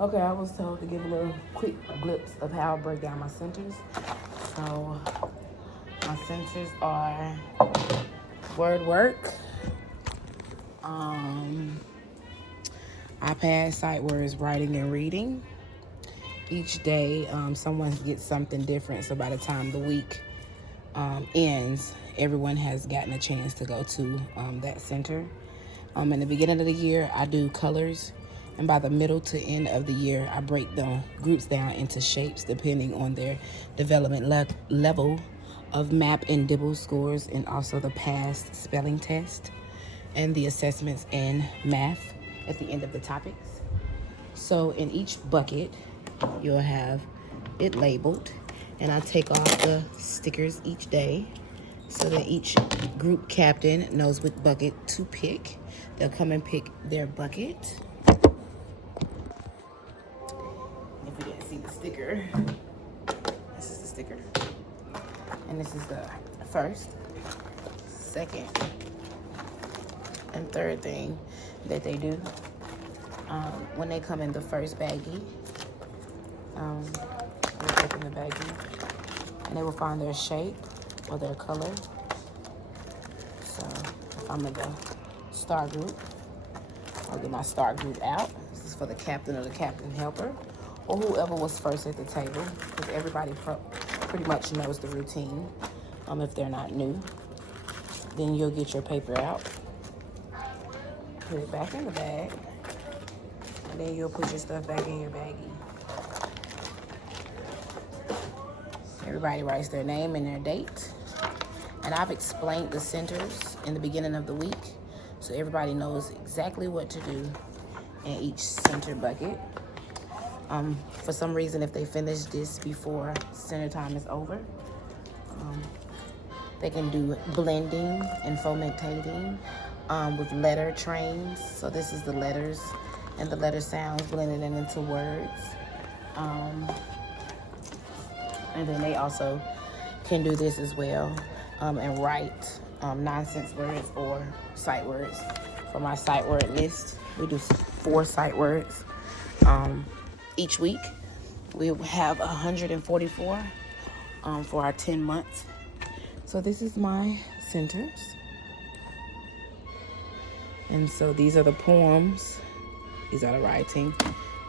Okay, I was told to give a little quick glimpse of how I break down my centers. So my centers are word work, iPad, sight words, writing and reading. Each day, someone gets something different. So by the time the week ends, everyone has gotten a chance to go to that center. In the beginning of the year, I do colors. And by the middle to end of the year, I break the groups down into shapes depending on their development level of MAP and DIBEL scores, and also the past spelling test and the assessments in math at the end of the topics. So in each bucket, you'll have it labeled, and I take off the stickers each day so that each group captain knows which bucket to pick. They'll come and pick their bucket. If you didn't see the sticker, this is the sticker. And this is the first, second, and third thing that they do. When they come in the first baggie, they open the baggie, and they will find their shape or their color. So if I'm in the star group, I'll get my star group out. This is for the captain or the captain helper, or whoever was first at the table, because everybody pretty much knows the routine if they're not new. Then you'll get your paper out, put it back in the bag, and then you'll put your stuff back in your baggie. Everybody writes their name and their date. And I've explained the centers in the beginning of the week, so everybody knows exactly what to do in each center bucket. For some reason, if they finish this before center time is over, they can do blending and fomenting with letter trains. So this is the letters and the letter sounds blended into words. And then they also can do this as well and write nonsense words or sight words. For my sight word list, we do 4 sight words each week. We have 144 for our 10 months. So this is my centers. And so these are the poems. These are the writing.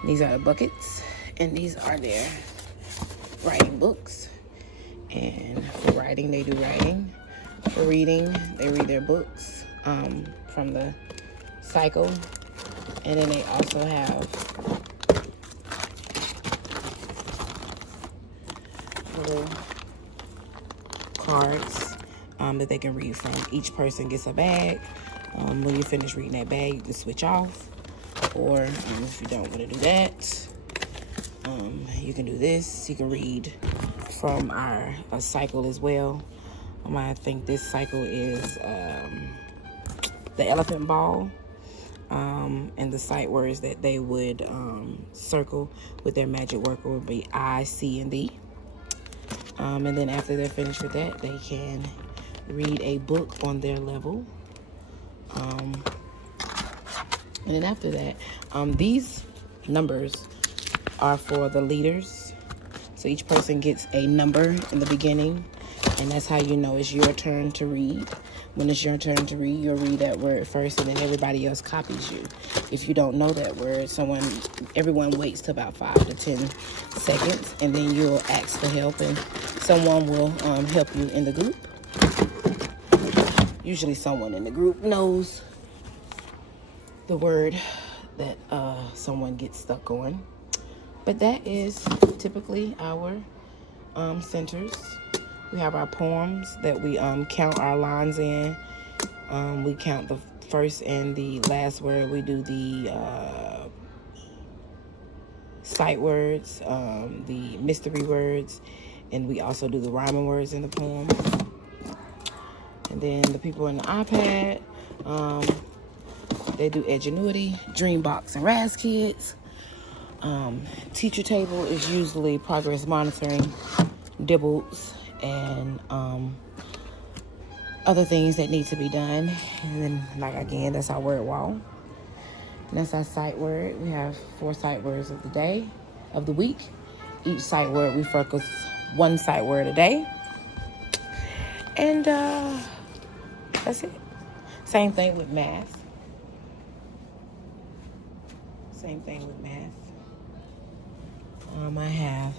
These are the buckets. And these are their writing books. And for writing, they do writing. For reading, they read their books from the cycle. And then they also have little cards that they can read from. Each person gets a bag. When you finish reading that bag, you can switch off. Or if you don't want to do that, you can do this. You can read from our cycle as well. I think this cycle is the elephant ball. And the sight words that they would circle with their magic worker would be I, C, and D. And then after they're finished with that, they can read a book on their level. And then after that, these numbers are for the leaders. So each person gets a number in the beginning, and that's how you know it's your turn to read. When it's your turn to read, you'll read that word first, and then everybody else copies you. If you don't know that word, everyone waits to about 5 to 10 seconds, and then you'll ask for help, and someone will help you in the group. Usually someone in the group knows the word that someone gets stuck on. But that is typically our centers. We have our poems that we count our lines in. We count the first and the last word. We do the sight words, the mystery words, and we also do the rhyming words in the poem. And then the people in the iPad, they do Edgenuity, Dreambox, and Raz Kids. Teacher table is usually progress monitoring, dibbles, and other things that need to be done. And then, like again, that's our word wall. And that's our sight word. We have 4 sight words of the day, of the week. Each sight word, we focus 1 sight word a day. And that's it. Same thing with math. Same thing with math. I have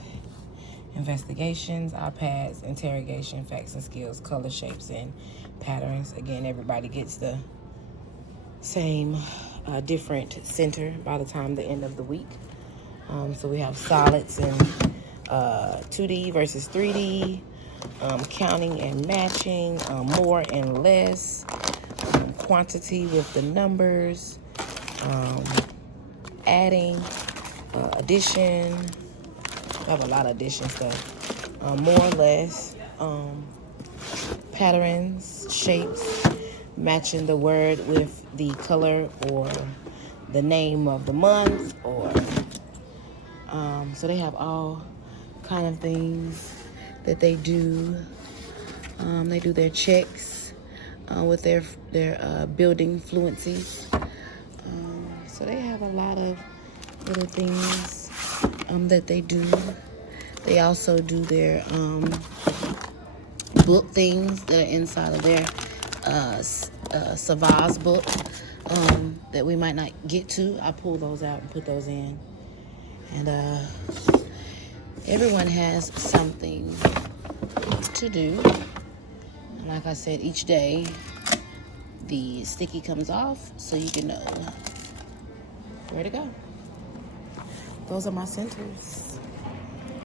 investigations, iPads, interrogation, facts and skills, color, shapes, and patterns. Again, everybody gets the same different center by the time the end of the week. So we have solids and 2D versus 3D, counting and matching, more and less, quantity with the numbers, adding, addition. I have a lot of addition stuff. More or less, patterns, shapes, matching the word with the color or the name of the month, or so they have all kind of things that they do. They do their checks with their building fluencies. So they have a lot of little things that they do. They also do their book things that are inside of their Savage book that we might not get to. I pull those out and put those in. And everyone has something to do. And like I said, each day the sticky comes off so you can know where to go. Those are my centers.